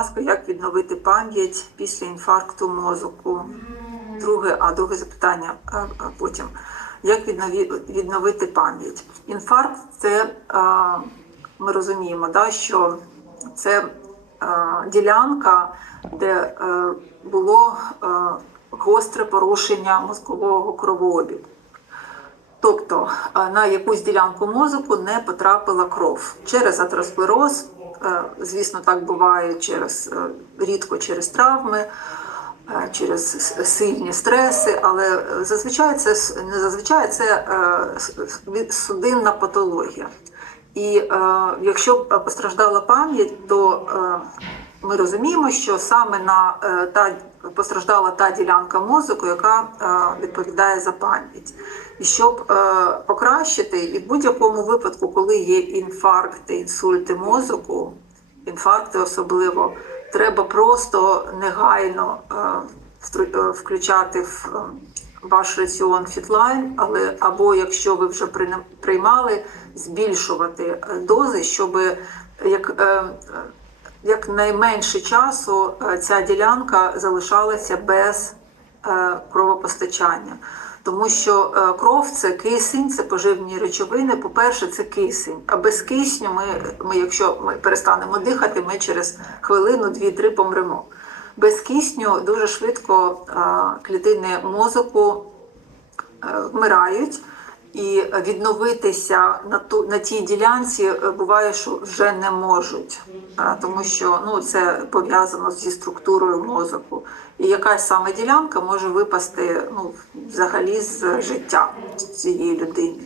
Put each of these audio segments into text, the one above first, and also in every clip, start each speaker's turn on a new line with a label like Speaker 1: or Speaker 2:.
Speaker 1: ласка, як відновити пам'ять після інфаркту мозку? Друге, а друге запитання потім. Як відновити пам'ять? Інфаркт це ми розуміємо, що це ділянка, де е, було е, гостре порушення мозкового кровообігу. Тобто е, на якусь ділянку мозку не потрапила кров через атеросклероз, звісно, так буває через е, рідко через травми, е, через сильні стреси, але е, зазвичай це не зазвичай це е, судинна патологія. І е, якщо постраждала пам'ять, то е, ми розуміємо, що саме на е, та постраждала та ділянка мозку, яка е, відповідає за пам'ять. І щоб е, покращити, і в будь-якому випадку, коли є інфаркти, інсульти мозку, інфаркти особливо, треба просто негайно включати в ваш раціон фітлайн, але або якщо ви вже приймали, збільшувати дози, щоб як, як найменше часу е, ця ділянка залишалася без е, кровопостачання. Тому що е, кров це кисень, це поживні речовини. По-перше, це кисень. А без кисню ми, ми, якщо ми перестанемо дихати, ми через хвилину, дві-три помремо. Без кисню дуже швидко клітини мозку вмирають, і відновитися на ту на тій ділянці е, буває, що вже не можуть, тому що ну це пов'язано зі структурою мозку. І якась саме ділянка може випасти ну, взагалі з життя цієї людини.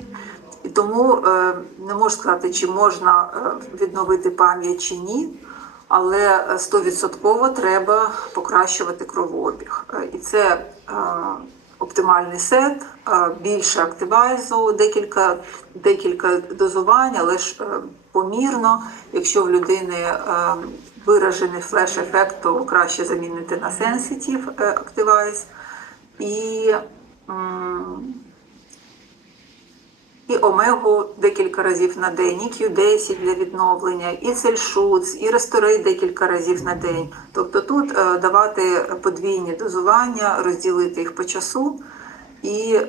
Speaker 1: І тому е, не можу сказати, чи можна е, відновити пам'ять чи ні, але стовідсотково треба покращувати кровообіг. І це оптимальний сет, е, більше активайзу, декілька, декілька дозувань, але ж е, помірно. Якщо в людини е, виражений флеш-ефект, то краще замінити на сенситів активайз. І і омегу декілька разів на день, і Q10 для відновлення, і цельшуц, і ресторей декілька разів на день. Тобто тут е, давати подвійні дозування, розділити їх по часу. І е,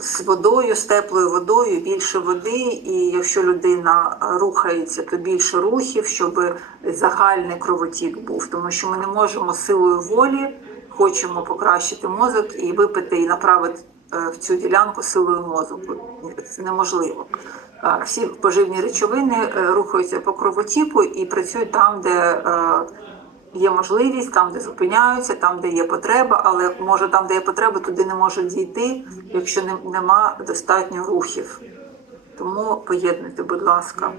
Speaker 1: з водою, з теплою водою, більше води. І якщо людина е, рухається, то більше рухів, щоб загальний кровотік був. Тому що ми не можемо силою волі, хочемо покращити мозок і випити і направити в цю ділянку силою мозку. Це неможливо. Е, Всі поживні речовини е, рухаються по кровотіку і працюють там, де е, є можливість, там, де зупиняються, там, де є потреба, але може там, де є потреба, туди не можуть дійти, якщо не- нема достатньо рухів. Тому поєднуйте, будь ласка.